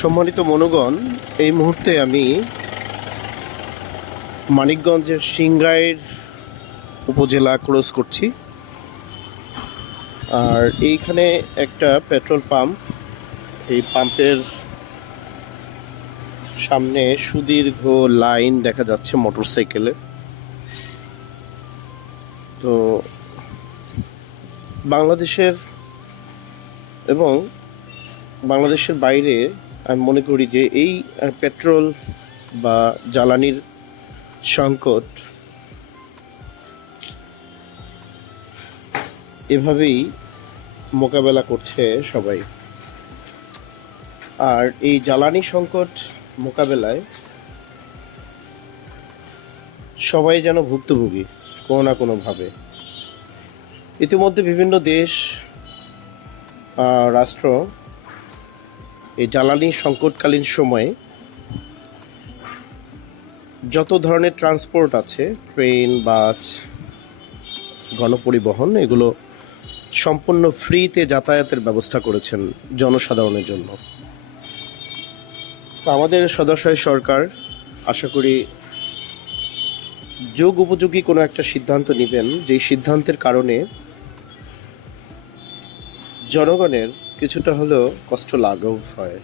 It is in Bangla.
সম্মানিত মনোগণ, এই মুহূর্তে আমি মানিকগঞ্জের সিংগাইর উপজেলা ক্রস করছি। আর এইখানে একটা পেট্রোল পাম্প, এই পাম্পের সামনে সুদীর্ঘ লাইন দেখা যাচ্ছে মোটরসাইকেলে। তো বাংলাদেশের এবং বাংলাদেশের বাইরে আমি মনে করি যে এই পেট্রোল বা জ্বালানির সংকট এভাবেই মোকাবেলা করছে সবাই। আর এই জ্বালানি সংকট মোকাবেলায় সবাই যেন ভুক্তভোগী কোনো না কোনোভাবে। ইতিমধ্যে বিভিন্ন দেশ রাষ্ট্র এই জ্বালানি সংকটকালীন সময়ে যত ধরনের ট্রান্সপোর্ট আছে, ট্রেন, বাস, গণপরিবহন, এগুলো সম্পূর্ণ ফ্রিতে যাতায়াতের ব্যবস্থা করেছেন জনসাধারণের জন্য। তো আমাদের সদস্য সরকার আশা করি যোগ উপযোগী কোনো একটা সিদ্ধান্ত নেবেন, যেই সিদ্ধান্তের কারণে জনগণের কিছুটা হলেও কষ্ট লাঘব হয়।